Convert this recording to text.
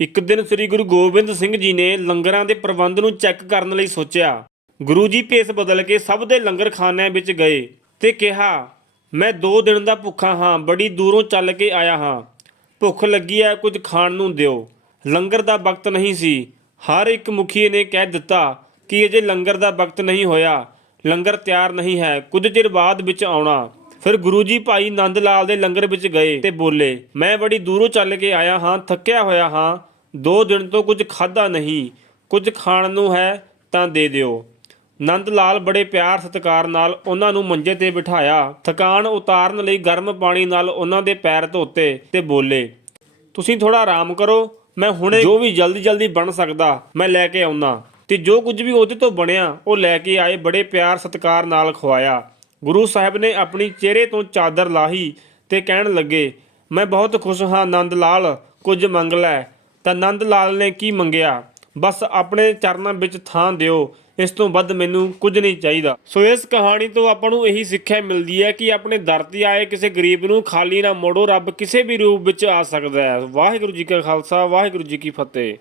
ਇੱਕ ਦਿਨ ਸ੍ਰੀ ਗੁਰੂ ਗੋਬਿੰਦ ਸਿੰਘ ਜੀ ਨੇ ਲੰਗਰਾਂ ਦੇ ਪ੍ਰਬੰਧ ਨੂੰ ਚੈੱਕ ਕਰਨ ਲਈ ਸੋਚਿਆ। ਗੁਰੂ ਜੀ ਭੇਸ ਬਦਲ ਕੇ ਸਭ ਦੇ ਲੰਗਰ ਖਾਨਿਆਂ ਵਿੱਚ ਗਏ ਤੇ ਕਿਹਾ, ਮੈਂ 2 ਦਿਨ ਦਾ ਭੁੱਖਾ ਹਾਂ, ਬੜੀ ਦੂਰੋਂ ਚੱਲ ਕੇ ਆਇਆ ਹਾਂ। ਭੁੱਖ ਲੱਗੀ ਹੈ ਕੁਝ ਖਾਣ ਨੂੰ ਦਿਓ। ਲੰਗਰ ਦਾ ਵਕਤ ਨਹੀਂ ਸੀ। ਹਰ ਇੱਕ ਮੁਖੀ ਨੇ ਕਹਿ ਦਿੱਤਾ ਕਿ ਅਜੇ ਲੰਗਰ ਦਾ ਵਕਤ ਨਹੀਂ ਹੋਇਆ, ਲੰਗਰ ਤਿਆਰ ਨਹੀਂ ਹੈ, ਕੁਝ ਚਿਰ ਬਾਅਦ ਵਿੱਚ ਆਉਣਾ। ਫਿਰ ਗੁਰੂ ਜੀ ਭਾਈ ਨੰਦ ਲਾਲ ਦੇ ਲੰਗਰ ਵਿੱਚ ਗਏ ਤੇ ਬੋਲੇ, ਮੈਂ ਬੜੀ ਦੂਰੋਂ ਚੱਲ ਕੇ ਆਇਆ ਹਾਂ, ਥੱਕਿਆ ਹੋਇਆ ਹਾਂ। ਦੋ ਦਿਨ ਤੋਂ ਕੁਝ ਖਾਦਾ ਨਹੀਂ, ਕੁਝ ਖਾਣ ਨੂੰ ਹੈ ਤਾਂ ਦੇ ਦਿਓ। ਨੰਦ ਲਾਲ ਬੜੇ ਪਿਆਰ ਸਤਿਕਾਰ ਨਾਲ ਉਹਨਾਂ ਨੂੰ ਮੰਜੇ ਤੇ ਬਿਠਾਇਆ, ਥਕਾਨ ਉਤਾਰਨ ਲਈ ਗਰਮ ਪਾਣੀ ਨਾਲ ਉਹਨਾਂ ਦੇ ਪੈਰ ਧੋਤੇ ਤੇ ਬੋਲੇ, ਤੁਸੀਂ ਥੋੜਾ ਆਰਾਮ ਕਰੋ, ਮੈਂ ਹੁਣੇ ਜੋ ਵੀ ਜਲਦੀ ਜਲਦੀ ਬਣ ਸਕਦਾ, ਮੈਂ ਲੈ ਕੇ ਆਉਣਾ ਤੇ ਜੋ ਕੁਝ ਵੀ ਉਹਦੇ ਤੋਂ ਬਣਿਆ, ਉਹ ਲੈ ਕੇ ਆਏ ਬੜੇ ਪਿਆਰ ਸਤਿਕਾਰ ਨਾਲ ਖਵਾਇਆ। ਗੁਰੂ ਸਾਹਿਬ ਨੇ ਆਪਣੀ ਚਿਹਰੇ ਤੋਂ ਚਾਦਰ ਲਾਹੀ ਤੇ ਕਹਿਣ ਲੱਗੇ, ਮੈਂ ਬਹੁਤ ਖੁਸ਼ ਹਾਂ ਨੰਦ ਲਾਲ, ਕੁਝ ਮੰਗ ਲੈ। ਤਾਂ ਨੰਦ ਲਾਲ ਨੇ ਕੀ ਮੰਗਿਆ? ਬਸ ਆਪਣੇ ਚਰਨਾਂ ਵਿੱਚ ਥਾਂ ਦਿਓ। ਇਸ ਤੋਂ ਵੱਧ ਮੈਨੂੰ ਕੁਝ ਨਹੀਂ ਚਾਹੀਦਾ। ਸੋ ਇਸ ਕਹਾਣੀ ਤੋਂ ਆਪਾਂ ਨੂੰ ਇਹੀ ਸਿੱਖਿਆ ਮਿਲਦੀ ਹੈ ਕਿ ਆਪਣੇ ਦਰ ਤੇ ਆਏ ਕਿਸੇ ਗਰੀਬ ਨੂੰ ਖਾਲੀ ਨਾ ਮੋੜੋ, ਰੱਬ ਕਿਸੇ ਵੀ ਰੂਪ ਵਿੱਚ ਆ ਸਕਦਾ ਹੈ। ਵਾਹਿਗੁਰੂ ਜੀ ਕਾ ਖਾਲਸਾ, ਵਾਹਿਗੁਰੂ ਜੀ ਕੀ ਫਤਿਹ।